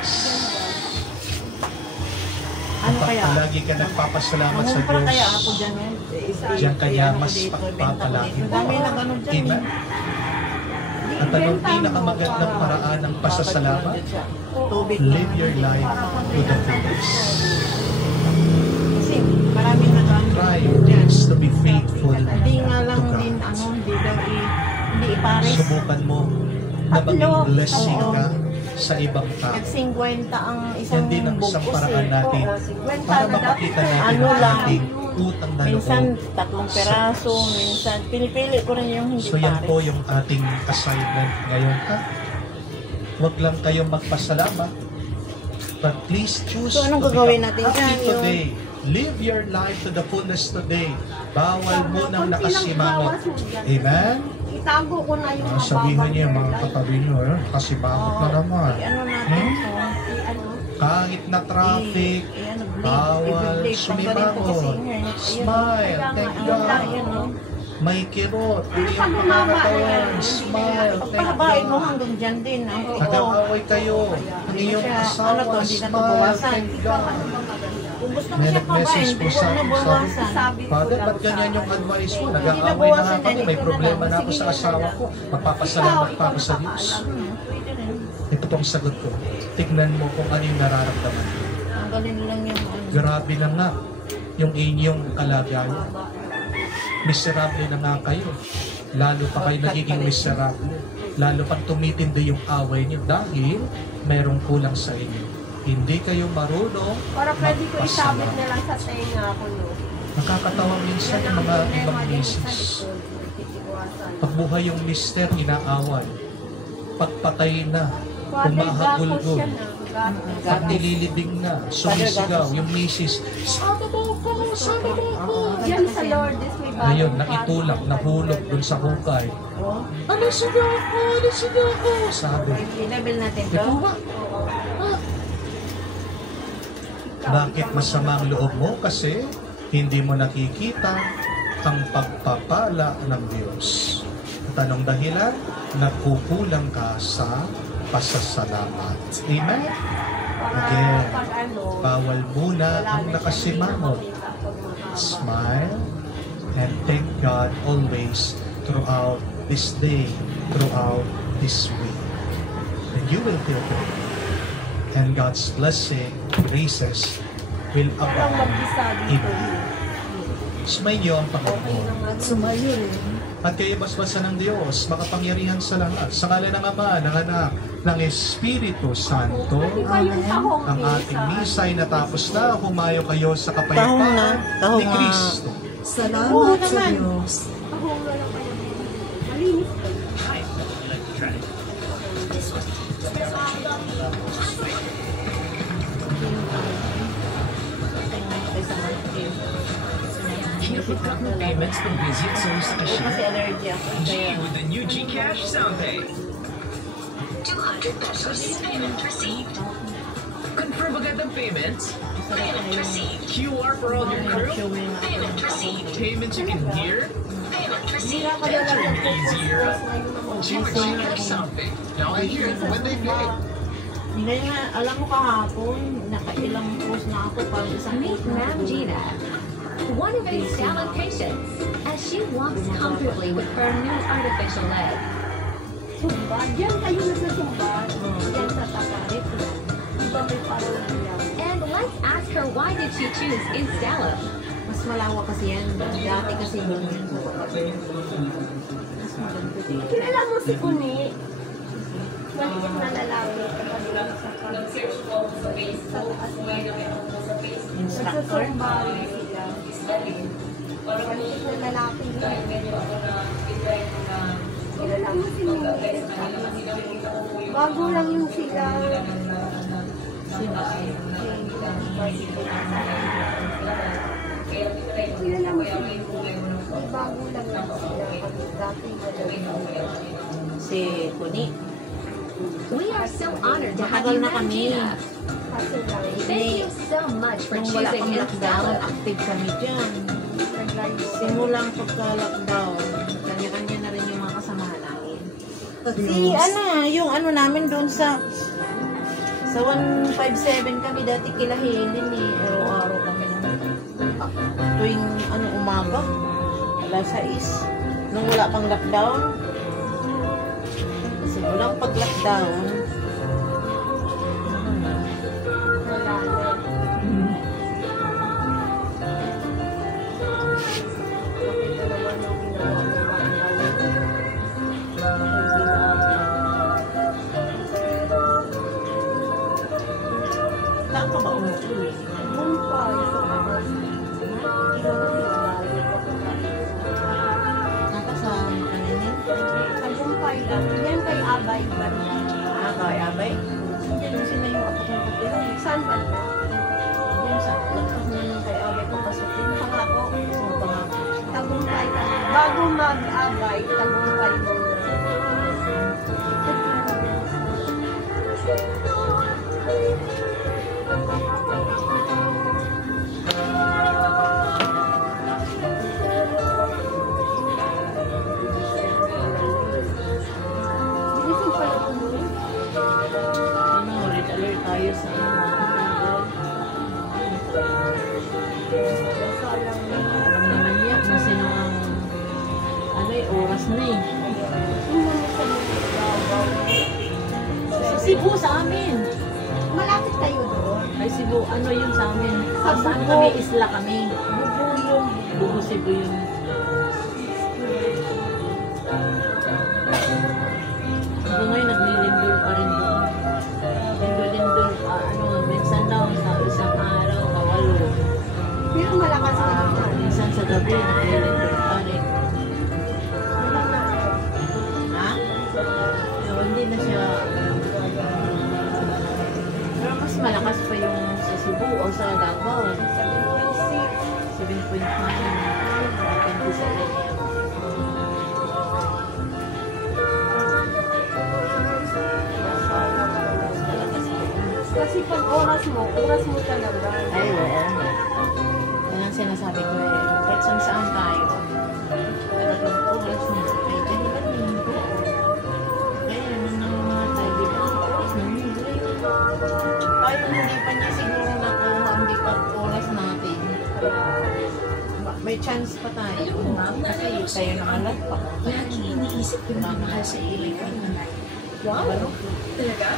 Yes. Ano kaya? Lagi ka nagpapasalamat sa Mangumpra Diyos. kaya ako dyan Diyan kanya mas pagpapalagi. Dami na ganun dyan. Amen. At anong pinakamagandang paraan ng pasasalamat? Live your life to the fullest. Kasi maraming nagano. Try your best to be faithful Hindi nga lang to din, God. hindi daw hindi ipares. Subukan mo na maging blessing ka sa ibang tao. Nag-50 ang isang Yan din ang isang bukos paraan natin para makakita natin Ano ang lang, ating utang na minsan loob. 3 peraso, minsan pinipili ko rin yung hindi So yan pares. po yung ating assignment ngayon. Huwag lang kayong magpasalamat, but please choose So anong to gagawin become natin happy dyan? today. Live your life to the fullest today. Bawal mo nang nakasimangot. Amen? Itago ko na yung Sabihin niyo yung mga katabi niyo, kasi bakit na naman? Ano natin to? Kahit na traffic, bawal sumimangot. Smile, thank God. May kirot, hindi yung pangangatawan. Smile, thank Pagpahabain mo God. hanggang dyan din. Nag-aaway kayo. Hindi yung asawa, Hindi na smile, bawasan. thank God. Kung gusto mo May siya nag-message pabain, po huwag na bawasan. Father, ba't ganyan yung advice mo? Nag-aaway na nga kami, may problema na ako sa asawa ko. Magpapasalamat pa ako sa Diyos. Pwede rin. Ito pong sagot ko. Tignan mo kung ano yung nararamdaman mo. Tanggalin lang yung Grabe na nga yung inyong kalagayan. Miserable na nga kayo. Lalo pa kayo nagiging miserable. Lalo pang tumitindi yung away niyo dahil mayroong kulang sa inyo. Hindi kayo marunong Para pwede ko isabit magpasalamat. na lang sa tenga ko, no? Nakakatawa minsan yung mga ibang misis. Pagbuhay yung mister, inaaway. Pagpatay na, humahagulgol. Pag nililibing na, sumisigaw, yung misis, sama mo ako, sama mo ako. Yan sa Lord is may bago. Ngayon, nakitulak, nahulog dun sa hukay. Ano siya ako? Ano siya ako? Sabi. i-level natin to. Ikuha. Bakit masama ang loob mo? Kasi hindi mo nakikita ang pagpapala ng Diyos. At anong dahilan? Nagkukulang ka sa pasasalamat. Amen? Again, bawal muna ang nakasimangot. Smile and thank God always throughout this day, throughout this week. And you will feel good. And God's blessing, graces, will abound in you. Sumayo ang Panginoon. Sumayo rin. At kayo basbasan ng Diyos, makapangyarihan sa lahat. Sa ngalan ng Ama, ng Anak, ng Espiritu Santo. Ang ating misa ay natapos na. Humayo kayo sa kapayapaan ni Kristo. Salamat sa Diyos. Malinis. Shortcut na payments from Visit Source Kasi allergy ako. G with the new GCash SoundPay. 200 pesos. Payment received. Confirm agad ang payments. Payment received. QR for all your crew. Payment received. Payments you can hear. Payment received. Enter easier. G with GCash SoundPay. Now I hear when they pay. Hindi nga, alam mo kahapon, nakailang post na ako para isang Meet post na Ma'am Gina, one of these salad patients, as she walks comfortably with her new artificial leg. Sumbad. Yan kayo nagsusumbad. Yan sa taparit. Iba may parang yan. And let's ask her why did she choose Installa? Mas malawak kasi yan. Dati kasi yun. Mas maganda din. Kilala mo si Kuni? Maliit na lalaki. Instructor. Nagsusumbad sila. Maliit na lalaki. Kilala mo si Nini? Bago lang yung sila. Kilala mo si Nini? Bago lang lang sila. Dati Si Kuni. We are so honored to have Matagal you, na Ma'am kami. Gina. Kasi lang. Thank you so much for Nung wala choosing pang lockdown, Installa. active kami dyan. Simulang pagka-lockdown, kanya-kanya na rin yung mga kasamahan namin. Si ano, yung ano namin doon sa Sa 157 kami dati kila Helen eh. Araw-araw kami tuwing umaga. Alas 6. Nung wala pang lockdown. Kasi walang pag-lockdown. Saan ka ba umuwi? Nakasama ka ninin? Tagumpay lang. Yan kay Abay ba? Kay Abay? Sino yung apo ng kapila? Saan ba? Yung sa lagpas na yung kay Abay papasukin. Pangako. Oo, pangako. Tagumpay lang. Bago mag-Abay, tagumpay mo. Gising pa yung umuwi. Red alert tayo sa Sayang na. alam naman yan kung sino ang oras na eh. Sino mo sa mga Davao? Sa Cebu sa amin. Malapit tayo doon. Ay Cebu, yun sa amin. Sa Saan Bugo. kami? Isla kami. Bugo yung Bugo Cebu yun. Hanggang ngayon naglilindol pa rin doon. Lindol-lindol pa. Minsan daw sa isang araw, kawalo. pero malakas ka naman. Minsan sa gabi, naglilindol pa rin. Ha? So, hindi na siya. Pero mas malakas pa yung sa Cebu o sa Davao. 7.5. Depende sa area. Kasi pag oras mo talaga. Ay, oo. Yan ang sinasabi ko eh. Kahit saan tayo. Talagang oras na. Ay, dahilan linggo. Kaya nang mga tayo dito, oras na linggo. Tayo hindi pa niya siguro nakuha ang pag oras natin. May chance pa tayo. Kasi tayo naman pa. Lagi iniisip ko na mahal sa iyo. Wow! Talaga?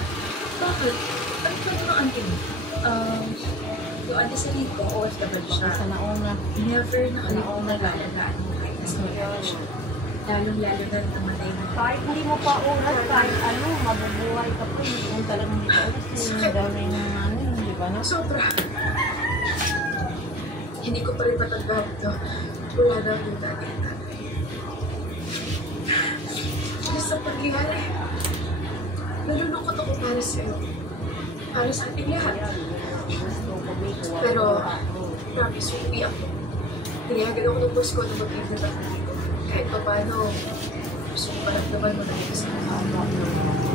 Bakit? Ano ba naman auntie mo? Yung auntie sa rin ko, OFW siya. Sa nauna. Never nakalimutan na alagaan mo kahit nasa Manila siya. Lalong-lalo na namatay na. Kahit hindi mo pa oras, kahit mabubuhay ka pa. Yung talagang hindi pa oras. Yung dami ng di ba no? Sobra. Hindi ko pa rin matanggap ito. Wala na akong dati ang tatay. Basta pangyayari. Nalulungkot ako para sa'yo. Para sa ating lahat. Pero, promise, uwi ako. Tinayagan ako ng boss ko na mag-ibig ako dito. Kahit pa paano, gusto ko paramdaman mo na ito sa akin.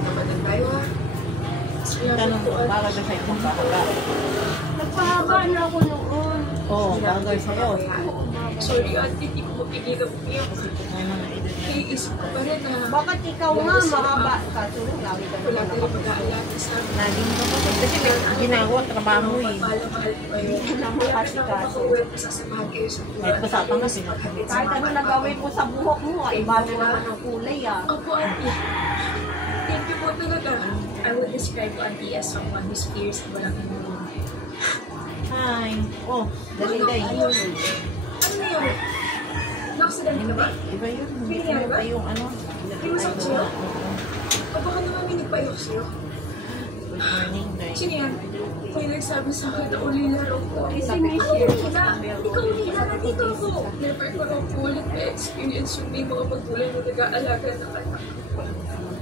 Naman tayo ha. Tanong mo, para ba sa isang bahaga? Nagpahaba na ako noon. Oo, bagay sa'yo. Sorry, auntie, hindi ko mapigilan umiyak. Ano na edad na. Iisip ko pa rin na Bakit ikaw nga mahaba ka? Sulit, lagi ka wala naman tayong mag-aalala sa amin. Naging ka pa. Kasi may ginagawa, trabaho eh. Mahal ko kayo. Hindi na mo kasi Kaya kaso. makauwi at sasamahan kayo sa Kahit buwan. pasapang nga, sinakabit sa Kahit ano nagawin mo sa buhok mo, iba na naman ang kulay Opo, auntie. Thank you po talaga. I would describe auntie as someone who's fierce at walang inuwi. Hi. Oh, dali-day. Ano na yun? Nakasadali ka ba? Iba yun. Hindi Piniyari ba? pa yung ano. Yung masakit sa'yo? O baka naman may nagpaayok sa'yo? Good morning, day. Sino yan? May nagsabi sa akin na uli laro ko. Si Michelle. Ikaw uli laro dito ako. Never ko raw po ulit na experience yung may mga magulang na nag-aalaga ng anak.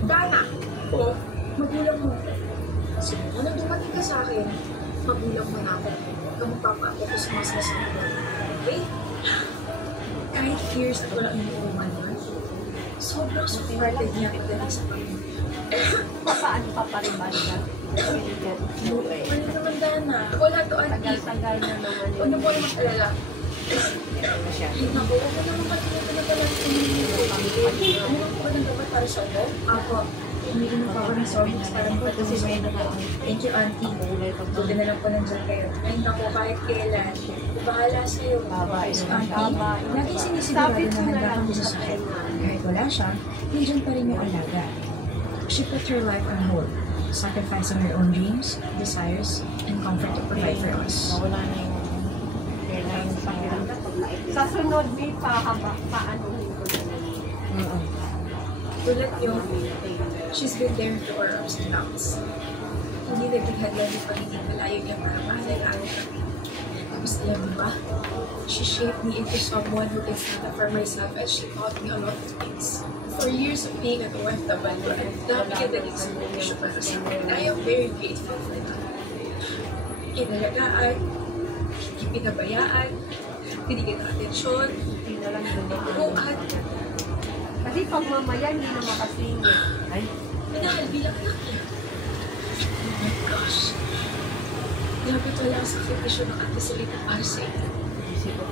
Dana! O, magulang mo. So, nung dumating ka sa akin, magulang mo na ako. Kamupapa ako ko sa mga sinasabi mo. Okay? Kahit fierce at walang inuuman man, sobrang supported niya pagdating sa Panginoon. Paano pa pa rin ba nila? Wala naman, Dana. Wala to, auntie. Tagal-tagal na naman Huwag yun. na po kayo mag-alala. Yun ako, huwag na naman kalimutan na talaga sa inyo. Ano po ba ng dapat para sa ako? Ako. umiinom pa ako ng soy mix para Kasi may thank you, auntie. Buti na lang po nandyan kayo. Ay, naku, kahit kailan. Bahala sa'yo. Auntie, laging sinisigurado na handa kang sasakit. Kahit wala siya, nandiyan pa rin yung alaga. She put her life on hold, sacrificing her own dreams, desires, and comfort to provide for us. Nawala na yung kailangan sa pakiramdam. Sa sunod, may paano ko na. Tulad niyo, she's been there through our ups and downs. Hindi nagbighadlan yung pagiging malayo niya para maalagaan kami. Tapos alam mo ba, she shaped me into someone who can stand up for myself and she taught me a lot of things. For years of being an OFW, ang dami ka naging solution para sa akin. And I am very grateful for that. Inalagaan, hindi pinabayaan, binigyan ng atensyon, at Kasi pag mamaya, hindi na makasingit. Ay, minahal bilang anak niya. Oh my gosh. Grabe pala ang sakripisyo ng Ate Selena para sa inyo.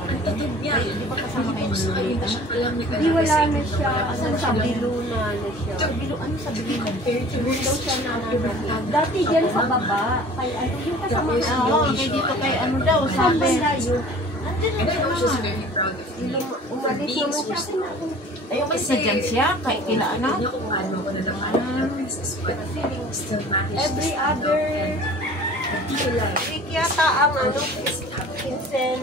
Ang tatag niya. Hindi ba kasama kayo Hindi ko sa kanya na siya palang Hindi nag-alaga wala sa na inyo. siya. Ano sa biluna na siya. ano sabi To be compared to Doon daw siya na dati dyan sa baba. Kay ano yung kasama Grabe, na. Oo, kay dito kay ano daw, Saan sabi. banda yun? Andyan And na I know siya she's naman. very proud of me. Umalis Being naman siya. so Ayun, kasi dyan siya, kay kila ano. Hindi ko paano ako nadamana ng princess, but still managed to Every stand other up and be alive. week yata ang ano, It's happening. Vincent.